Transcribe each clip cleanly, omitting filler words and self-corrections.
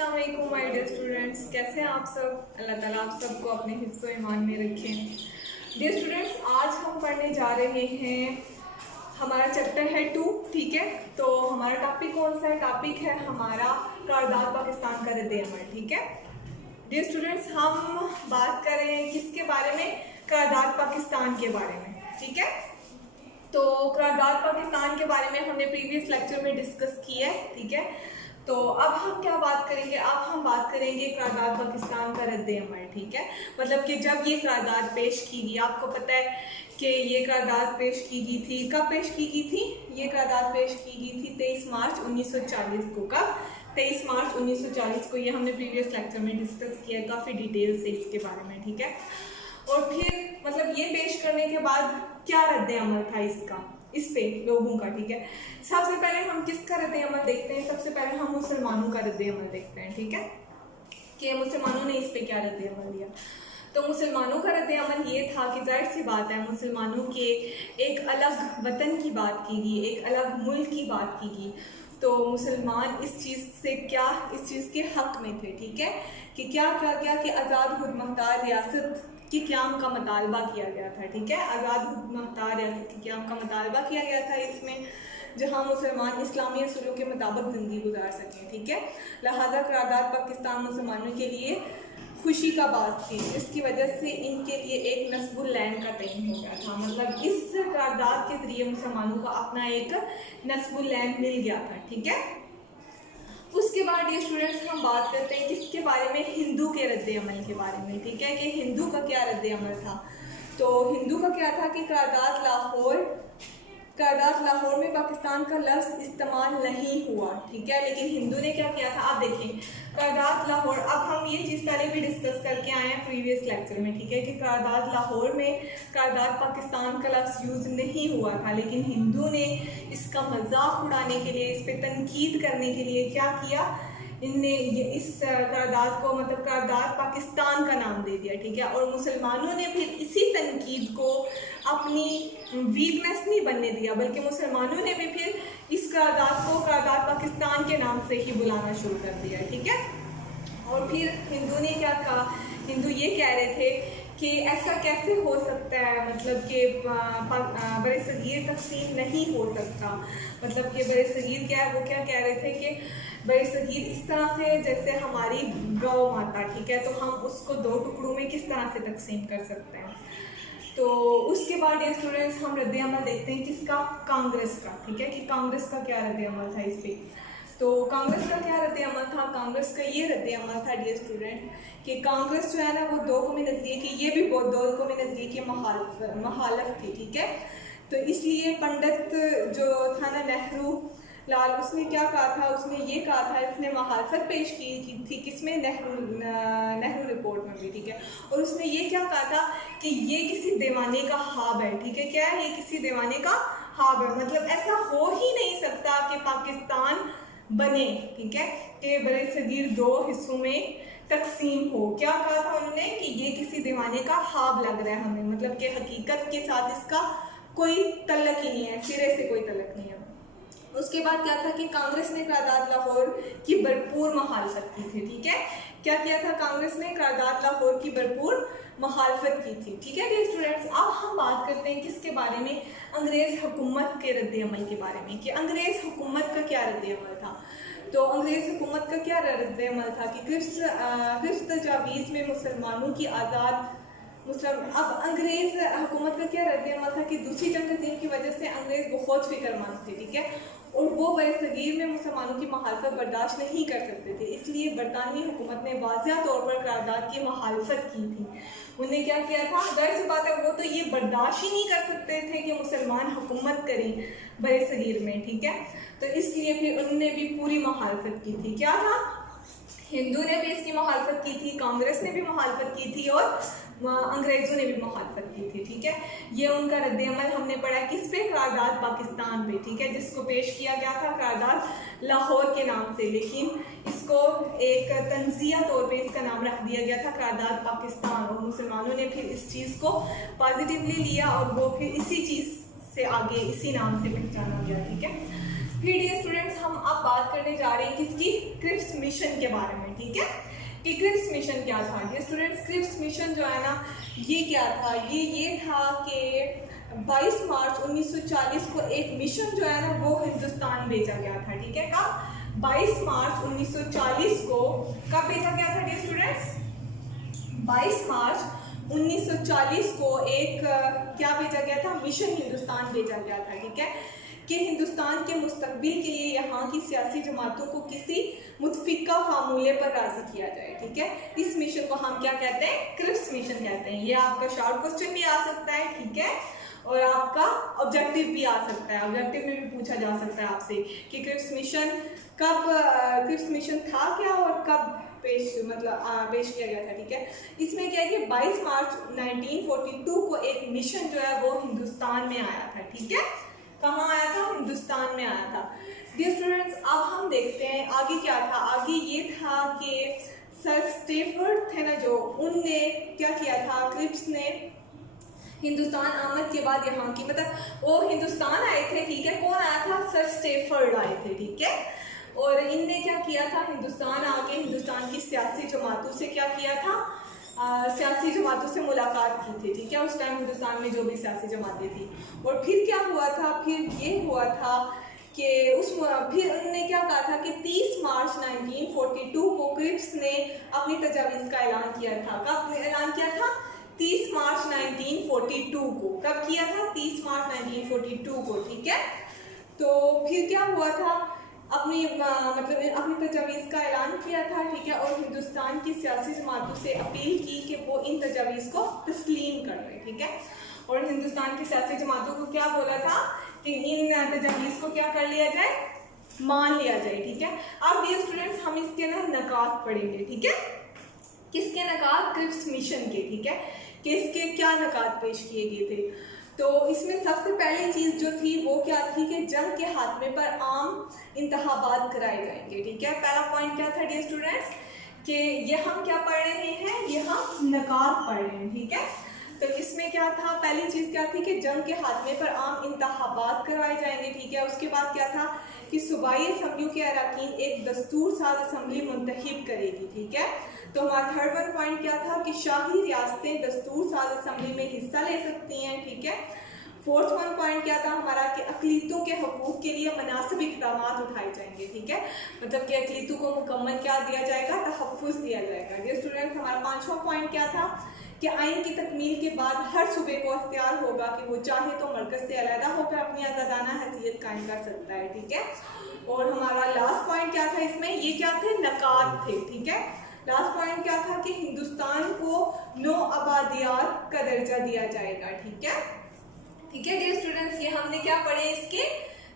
अस्सलाम वालेकुम my dear students, कैसे हैं आप सब। अल्लाह ताला आप सबको अपने हिफ्ज़ व ईमान में रखें। डियर स्टूडेंट्स, आज हम पढ़ने जा रहे हैं, हमारा चैप्टर है 2, ठीक है। तो हमारा टॉपिक कौन सा है? टॉपिक है हमारा करारदाद पाकिस्तान का रद्द-ए-अमल, ठीक है। डियर स्टूडेंट्स, हम बात कर रहे हैं किसके बारे में? करारदाद पाकिस्तान के बारे में, ठीक है। तो करारदाद पाकिस्तान के बारे में हमने प्रीवियस लेक्चर में डिस्कस किया है, ठीक है। तो अब हम क्या बात करेंगे? अब हम बात करेंगे करारदाद पाकिस्तान का रद्द-ए-अमल, ठीक है। मतलब कि जब ये करारदाद पेश की गई, आपको पता है कि ये करारदाद पेश की गई थी, कब पेश की गई थी? ये करारदाद पेश की गई थी 23 मार्च 1940 को। कब? 23 मार्च 1940 को। ये हमने प्रीवियस लेक्चर में डिस्कस किया काफ़ी डिटेल से इसके बारे में, ठीक है। और फिर मतलब ये पेश करने के बाद क्या रद्द-ए-अमल था इसका, इस पे लोगों का, ठीक है। सबसे पहले हम किसका रद्द-ए-अमल देखते हैं? सबसे पहले हम मुसलमानों का रद्द-ए-अमल देखते हैं, ठीक है, कि मुसलमानों ने इस पे क्या रद्द-ए-अमल दिया। तो मुसलमानों का रद्द-ए-अमल ये था कि जाहिर सी बात है, मुसलमानों के एक अलग वतन की बात की गई, एक अलग मुल्क की बात की गई। तो मुसलमान इस चीज़ से क्या, इस चीज़ के हक में थे, ठीक है, कि क्या कि आज़ाद खुद मुख्तार रियासत के क़याम का मुतालबा किया गया था, ठीक है। आज़ाद खुद मुख्तार रियासत के क़याम का मुतालबा किया गया था इसमें, जहाँ मुसलमान इस्लामी असूलों के मुताबिक ज़िंदगी गुजार सकें, ठीक है। लिहाजा करारदाद पाकिस्तान मुसलमानों के लिए खुशी का बात थी, जिसकी वजह से इनके लिए एक नस्बुल लैंड का तयन हो गया था। मतलब इस करारदाद के ज़रिए मुसलमानों का अपना एक नस्बुल लैंड मिल गया था, ठीक है। उसके बाद ये स्टूडेंट्स हम बात करते हैं किसके बारे में? हिंदू के रद्द-ए-अमल के बारे में, ठीक है, कि हिंदू का क्या रद्द-ए-अमल था। तो हिंदू का क्या था कि करारदाद लाहौर में पाकिस्तान का लफ्ज़ इस्तेमाल नहीं हुआ, ठीक है। लेकिन हिंदू ने क्या किया था? आप देखें, करारदाद लाहौर, अब हम ये चीज़ पहले भी डिस्कस करके आए हैं प्रीवियस लेक्चर में, ठीक है, कि करारदाद लाहौर में करारदाद पाकिस्तान का लफ्ज़ यूज़ नहीं हुआ था। लेकिन हिंदू ने इसका मजाक उड़ाने के लिए, इस पर तनकीद करने के लिए क्या किया? इनने ये इस करारदाद को, मतलब करारदाद पाकिस्तान का नाम दे दिया, ठीक है। और मुसलमानों ने फिर इसी तनकीद को अपनी वीकनेस नहीं बनने दिया, बल्कि मुसलमानों ने भी फिर इस करारदाद को करारदाद पाकिस्तान के नाम से ही बुलाना शुरू कर दिया, ठीक है। और फिर हिंदू ने क्या कहा? हिंदू ये कह रहे थे कि ऐसा कैसे हो सकता है, मतलब कि बड़े सगीर तकसीम नहीं हो सकता। मतलब कि बड़े सगीर क्या है? वो क्या कह रहे थे कि बड़े सगीर इस तरह से जैसे हमारी गौ माता, ठीक है, तो हम उसको 2 टुकड़ों में किस तरह से तकसीम कर सकते हैं। तो उसके बाद ये स्टूडेंट्स हम रद्द-ए-अमल देखते हैं किसका? कांग्रेस का, ठीक है, कि कांग्रेस का क्या रद्द-ए-अमल था इस पर। तो कांग्रेस का क्या रद्द-ए-अमल था? कांग्रेस का ये रद्द-ए-अमल था डियर स्टूडेंट कि कांग्रेस जो है ना, वो 2 कौमी नज़रिए की, ये भी बहुत 2 कौमी नज़रिए की मुखालिफ थी, ठीक है। तो इसलिए पंडित जो था ना, नेहरू लाल, उसने क्या कहा था? उसने ये कहा था, इसने मुखालफत पेश की थी किसमें? नेहरू रिपोर्ट में भी, ठीक है। और उसने ये क्या कहा था कि ये किसी दीवाने का ख्वाब है, ठीक है। क्या है? ये किसी दीवाने का ख्वाब है, मतलब ऐसा हो ही नहीं सकता कि पाकिस्तान बने, ठीक है, कि बड़े सगीर 2 हिस्सों में तकसीम हो। क्या कहा था उन्होंने? कि ये किसी दीवाने का ख्वाब लग रहा है हमें, मतलब कि हकीकत के साथ इसका कोई तल्लक ही नहीं है, सिरे से कोई तल्लक नहीं है। उसके बाद क्या था कि कांग्रेस ने करारदाद लाहौर की भरपूर मुखालफत की थी, ठीक है। क्या किया था? कांग्रेस ने करारदाद लाहौर की भरपूर मुखालफत की थी, ठीक है डियर स्टूडेंट्स। अब हम बात करते हैं किसके बारे में? अंग्रेज़ हुकूमत के रद्द-ए-अमल के बारे में, कि अंग्रेज़ हुकूमत का क्या रद्द-ए-अमल था। तो अंग्रेज़ हुकूमत का क्या रद्द-ए-अमल था कि क्रिस्त तजावीज़ में मुसलमानों की आज़ाद अब अंग्रेज़ हुकूमत का क्या रद्द-ए-अमल था कि दूसरी जंग अज़ीम की वजह से अंग्रेज़ बहुत फिक्रमंद थे, ठीक है, और वो बड़े सगीर में मुसलमानों की मुखालफत बर्दाश्त नहीं कर सकते थे। इसलिए बरतानवी हुकूमत ने वाज़िया तौर पर करारदाद की मुखालफत की थी। उन्हें क्या किया था? जाहिर सी बात है, वो तो ये बर्दाश्त ही नहीं कर सकते थे कि मुसलमान हुकूमत करें बड़े सगीर में, ठीक है। तो इसलिए फिर उन्होंने भी पूरी मुखालफत की थी। क्या था? हिंदू ने भी इसकी मुखालफत की थी, कांग्रेस ने भी मुखालफत की थी, और अंग्रेज़ों ने भी मुखालफत की थी, ठीक है। ये उनका रद्द-ए-अमल हमने पढ़ा है किस पे? करारदाद पाकिस्तान पे, ठीक है, जिसको पेश किया गया था करारदाद लाहौर के नाम से, लेकिन इसको एक तंज़िया तौर पे इसका नाम रख दिया गया था करारदाद पाकिस्तान। और मुसलमानों ने फिर इस चीज़ को पॉजिटिवली लिया और वो फिर इसी चीज़ से आगे इसी नाम से पहचाना गया, ठीक है। फिर ये स्टूडेंट्स हम अब बात करने जा रहे हैं किसकी, क्रिप्स मिशन के बारे में, ठीक है। कि क्रिप्स मिशन क्या था ये स्टूडेंट्स, क्रिप्स मिशन जो है ना ये क्या था, ये था कि 22 मार्च 1940 को एक मिशन जो है ना वो हिंदुस्तान भेजा गया था, ठीक है। कब, 22 मार्च 1940 को कब भेजा गया था डियर स्टूडेंट्स, 22 मार्च 1940 को एक क्या भेजा गया था, मिशन हिंदुस्तान भेजा गया था, ठीक है। कि हिंदुस्तान के मुस्तकबिल के लिए यहाँ की सियासी जमातों को किसी मुतफिका फार्मूले पर राजी किया जाए, ठीक है। इस मिशन को हम क्या कहते हैं, क्रिप्स मिशन कहते हैं। ये आपका शॉर्ट क्वेश्चन भी आ सकता है, ठीक है, और आपका ऑब्जेक्टिव भी आ सकता है। ऑब्जेक्टिव में भी पूछा जा सकता है आपसे कि क्रिप्स मिशन कब, क्रिप्स मिशन था क्या और कब पेश किया गया था, ठीक है। इसमें क्या है कि 22 मार्च 1942 को एक मिशन जो है वो हिंदुस्तान में आया था, ठीक है। कहाँ आया था, हिंदुस्तान में आया था डियर स्टूडेंट्स। अब हम देखते हैं आगे क्या था। आगे ये था कि सर स्टेफर्ड थे ना जो, उनने क्या किया था, क्रिप्स ने हिंदुस्तान आमद के बाद यहाँ की मतलब वो हिंदुस्तान आए थे, ठीक है। कौन आया था, सर स्टेफर्ड आए थे, ठीक है। और इनने क्या किया था, हिंदुस्तान आके हिंदुस्तान की सियासी जमातों से क्या किया था, सियासी जमातों से मुलाकात की थी, ठीक है। उस टाइम हिंदुस्तान में जो भी सियासी जमातें थी। और फिर क्या हुआ था, फिर ये हुआ था कि फिर उन्होंने क्या कहा था कि 30 मार्च 1942 को क्रिप्स ने अपनी तजावीज़ का ऐलान किया था। कब ऐलान किया था, 30 मार्च 1942 को। कब किया था, 30 मार्च 1942 को, ठीक है। तो फिर क्या हुआ था, अपनी तजावीज़ का ऐलान किया था, ठीक है। और हिंदुस्तान की सियासी जमातों से अपील की कि वो इन तजावीज़ को तस्लीम कर लें, ठीक है। और हिंदुस्तान की सियासी जमातों को क्या बोला था कि इन तजावीज़ को क्या कर लिया जाए, मान लिया जाए, ठीक है। अब डियर स्टूडेंट्स हम इसके ना नकात पढ़ेंगे, ठीक है। किसके नकात, क्रिप्स मिशन के, ठीक है, कि इसके क्या नकात पेश किए गए थे। तो इसमें सबसे पहली चीज़ जो थी वो क्या थी कि जंग के खात्मे पर आम इंतखाबात कराए जाएंगे, ठीक है। पहला पॉइंट क्या था डियर स्टूडेंट्स कि ये हम क्या पढ़ रहे हैं, ये हम नकात पढ़ रहे हैं, ठीक है। तो इसमें क्या था, पहली चीज़ क्या थी कि जंग के खात्मे पर आम इंतखाबात करवाए जाएंगे, ठीक है। उसके बाद क्या था कि सूबाई असम्बलियों के अरकान एक दस्तूर साज असम्बली मुंतखब करेगी, ठीक है। तो हमारा थर्ड वन पॉइंट क्या था कि शाही रियासतें दस्तूर साज असम्बली में हिस्सा ले सकती हैं, ठीक है। फोर्थ वन पॉइंट क्या था हमारा कि अक़लीतों के हकूक़ के लिए मुनासिब इक़दाम उठाए जाएंगे, ठीक है। मतलब कि अक़लीतों को मुकम्मल क्या दिया जाएगा, तहफ़्फ़ुज़ दिया जाएगा। डियर स्टूडेंट्स हमारा पाँचवा पॉइंट क्या था कि आइन की तकमील के बाद हर सूबे को अख्तियार होगा कि वो चाहे तो मरकज़ से अलहदा होकर अपनी आज़ादाना हैसियत कायम कर सकता है, ठीक है। और हमारा लास्ट पॉइंट क्या था इसमें, ये क्या थे, नकात थे, ठीक है। लास्ट पॉइंट क्या था कि हिंदुस्तान को 9 आबादियात का दर्जा दिया जाएगा, ठीक है। ठीक है डियर स्टूडेंट्स, ये हमने क्या पढ़े, इसके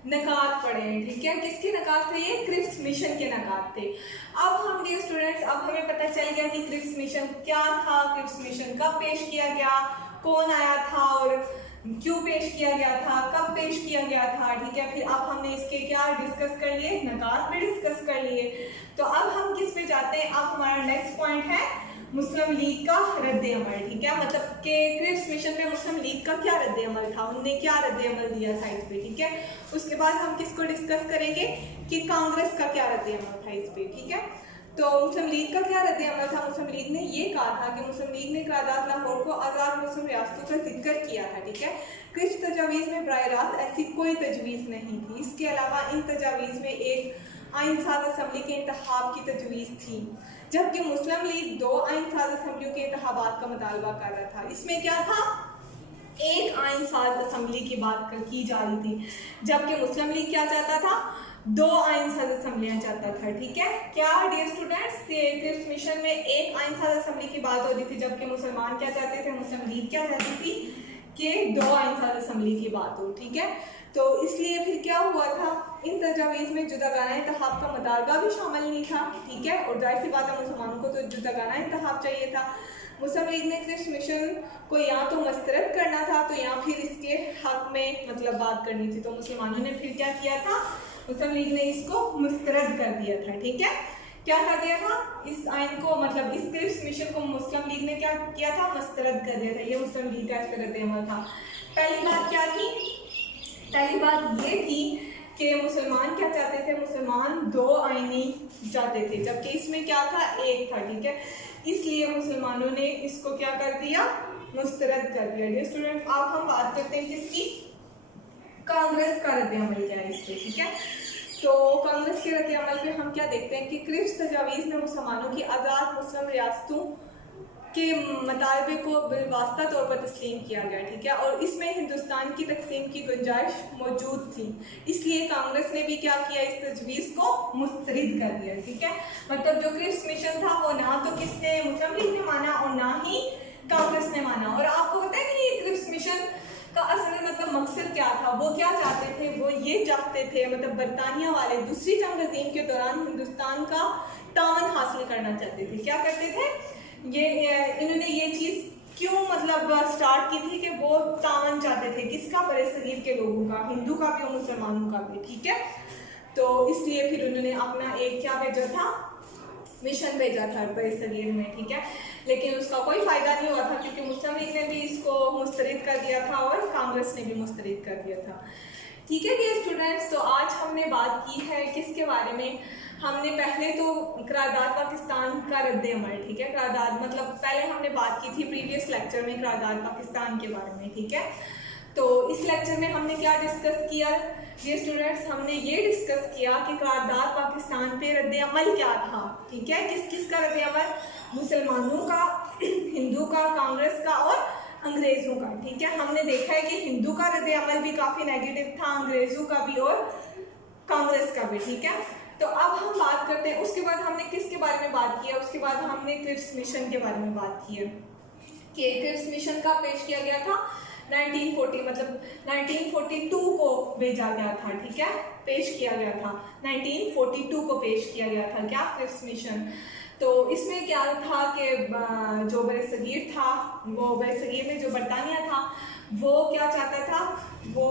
नकात पढ़े हैं, ठीक है। किसके नकात थे, ये क्रिप्स मिशन के नकात थे। अब हम डियर स्टूडेंट्स, अब हमें पता चल गया कि क्रिप्स मिशन क्या था, क्रिप्स मिशन कब पेश किया गया, कौन आया था और क्यों पेश किया गया था, कब पेश किया गया था, ठीक है। फिर अब हमने इसके क्या डिस्कस कर लिए, नकात भी डिस्कस कर लिए। तो अब हम किस पे जाते हैं, अब हमारा नेक्स्ट पॉइंट है मुस्लिम लीग का रद्द अमल, ठीक है। मतलब कि क्रिप्स मिशन पे मुस्लिम लीग का क्या रद्द अमल था, उनने क्या रद्द अमल दिया था इस पे, ठीक है। उसके बाद हम किसको डिस्कस करेंगे कि कांग्रेस का क्या रद्द अमल था इस पे, ठीक है। तो मुस्लिम लीग का क्या रद्द अमल था, मुस्लिम लीग ने ये कहा था कि मुस्लिम लीग ने करारदाद लाहौर को आज़ाद मुस्लिम रियासतों का जिक्र किया था, ठीक है। क्रिप्स तजावीज़ में बराह रास्त ऐसी कोई तजवीज़ नहीं थी। इसके अलावा इन तजावीज़ में एक आइन साज असम्बली के इंतखाब की तजवीज़ थी, जबकि मुस्लिम लीग 2 आइन साज असम्बलियों के इंतखाबात का मुतालबा कर रहा था। इसमें क्या था, एक आइन साज असम्बली की बात की जा रही थी, जबकि मुस्लिम लीग क्या चाहता था, 2 आइन साज असम्बलियाँ चाहता था, ठीक है। क्या डियर स्टूडेंट्स, क्रिप्स मिशन में एक आइन साज असम्बली की बात हो रही थी, जबकि मुसलमान क्या चाहते थे, मुस्लिम लीग क्या चाहती थी कि 2 आइन साज असम्बली की बात हो, ठीक है। तो इसलिए फिर क्या हुआ था, इन तजावीज़ में जुदागाना इंतखाब का मुतालबा भी शामिल नहीं था, ठीक है। और जाहिर सी बात है मुसलमानों को तो जुदागाना इंतखाब चाहिए था। मुस्लिम लीग ने क्रिप्स मिशन को या तो मस्तरद करना था तो या फिर इसके हक में मतलब बात करनी थी। तो मुसलमानों ने फिर क्या किया था, मुस्लिम लीग ने इसको मुस्तरद कर दिया था, ठीक है। क्या कर दिया था, इस आइन को मतलब इस क्रिप्स मिशन को मुस्लिम लीग ने क्या किया था, मुस्तरद कर दिया था। ये मुस्लिम लीग का रद्द अमल था। पहली बात क्या थी, पहली बात ये थी कि मुसलमान क्या चाहते थे, मुसलमान 2 आईनी चाहते थे, जबकि इसमें क्या था, एक था, ठीक है। इसलिए मुसलमानों ने इसको क्या कर दिया, मुस्तरद कर दिया। डियर स्टूडेंट, अब हम बात करते हैं किसकी, कांग्रेस का रद्द-ए-अमल क्या है इस पे, ठीक है। तो कांग्रेस के रद्द-ए-अमल पे हम क्या देखते हैं कि क्रिप्स तजावीज़ में मुसलमानों की आज़ाद मुस्लिम रियासतों के मुतालबे को बिलवास्ता तौर पर तस्लीम किया गया, ठीक है, और इसमें हिंदुस्तान की तकसीम की गुंजाइश मौजूद थी, इसलिए कांग्रेस ने भी क्या किया, इस तजवीज़ को मुस्तरद कर दिया, ठीक है। मतलब जो क्रिप्स मिशन था वो ना तो किसने, मुस्लिम लीग ने माना और ना ही कांग्रेस ने माना। और आपको पता है कि ये क्रिप्स मिशन का असल मतलब मकसद क्या था, वो क्या चाहते थे, वो ये चाहते थे, मतलब बरतानिया वाले दूसरी जंग अज़ीम के दौरान हिंदुस्तान का तावन हासिल करना चाहते थे। क्या करते थे ये, इन्होंने ये चीज़ क्यों मतलब स्टार्ट की थी कि वो तावन चाहते थे, किसका, बरसगीर के लोगों का, हिंदू का भी और मुसलमानों का भी, ठीक है। तो इसलिए फिर उन्होंने अपना एक क्या भेजा था, मिशन भेजा था बरसगीर में, ठीक है, लेकिन उसका कोई फ़ायदा नहीं हुआ था क्योंकि मुस्लिम लीग ने भी इसको मुस्तरद कर दिया था और कांग्रेस ने भी मुस्तरद कर दिया था, ठीक है। डियर स्टूडेंट्स, तो आज हमने बात की है किसके बारे में, हमने पहले तो करारदाद पाकिस्तान का रद्द-ए-अमल, ठीक है, करारदाद मतलब पहले हमने बात की थी प्रीवियस लेक्चर में करारदाद पाकिस्तान के बारे में, ठीक है। तो इस लेक्चर में हमने क्या डिस्कस किया ये स्टूडेंट्स, हमने ये डिस्कस किया कि करारदाद पाकिस्तान पे रद्द-ए-अमल क्या था, ठीक है, किस किस का रद्द-ए-अमल, मुसलमानों का, हिंदू का, कांग्रेस का और अंग्रेज़ों का, ठीक है। हमने देखा है कि हिंदू का रद्द-ए-अमल भी काफ़ी नेगेटिव था, अंग्रेज़ों का भी और कांग्रेस का भी, ठीक है। तो अब हम बात करते हैं, उसके बाद हमने किसके बारे में बात किया, उसके बाद हमने क्रिप्स मिशन के बारे में बात की है कि क्रिप्स मिशन का पेश किया गया था 1940 मतलब 1942 को भेजा गया था, ठीक है, पेश किया गया था 1942 को पेश किया गया था क्या, क्रिप्स मिशन। तो इसमें क्या था कि जो बरसगीर था, वो बरसगीर में जो बरतानिया था वो क्या चाहता था, वो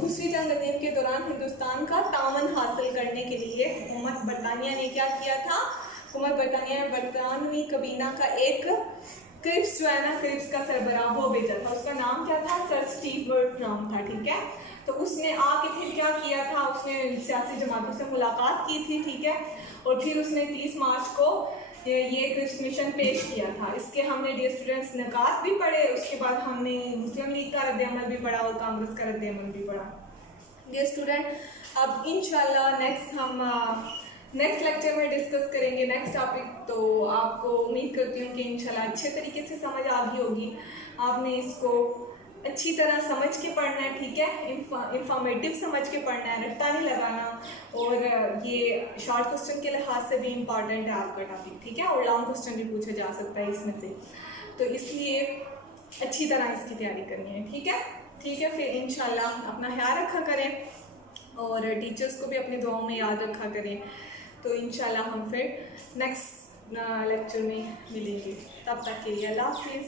दूसरी जंग अज़ीम के दौरान हिंदुस्तान का तावन हासिल करने के लिए हुकूमत बरतानिया ने क्या किया था, हुकूमत बरतानिया ने बरतानवी कबीना का एक क्रिप्स जो है ना, क्रिप्स का सरबराह वो भेजा था, उसका नाम क्या था, सर स्टीवर्ट नाम था, ठीक है। तो उसने आके फिर क्या किया था, उसने सियासी जमातों से मुलाकात की थी, ठीक है, और फिर उसने 30 मार्च को ये क्रिप्स मिशन पेश किया था। इसके हमने डियर स्टूडेंट्स निकात भी पढ़े, उसके बाद हमने मुस्लिम लीग का रद्द-ए-अमल भी पढ़ा और कांग्रेस का रद्द-ए-अमल भी पढ़ा। डियर स्टूडेंट, अब इंशाल्लाह नेक्स्ट लेक्चर में डिस्कस करेंगे नेक्स्ट टॉपिक। तो आपको उम्मीद करती हूँ कि इंशाल्लाह अच्छे तरीके से समझ आ गई होगी, आपने इसको अच्छी तरह समझ के पढ़ना है, ठीक है, इंफॉर्मेटिव समझ के पढ़ना है, रट्टा नहीं लगाना, और ये शॉर्ट क्वेश्चन के लिहाज से भी इम्पॉर्टेंट है आपका टॉपिक, ठीक है, और लॉन्ग क्वेश्चन भी पूछा जा सकता है इसमें से, तो इसलिए अच्छी तरह इसकी तैयारी करनी है, ठीक है। ठीक है, फिर इंशाल्लाह अपना ख्याल रखा करें और टीचर्स को भी अपनी दुआओं में याद रखा करें। तो इंशाल्लाह हम फिर नेक्स्ट लेक्चर में मिलेंगे, तब तक के लिए अल्लाह हाफिज़।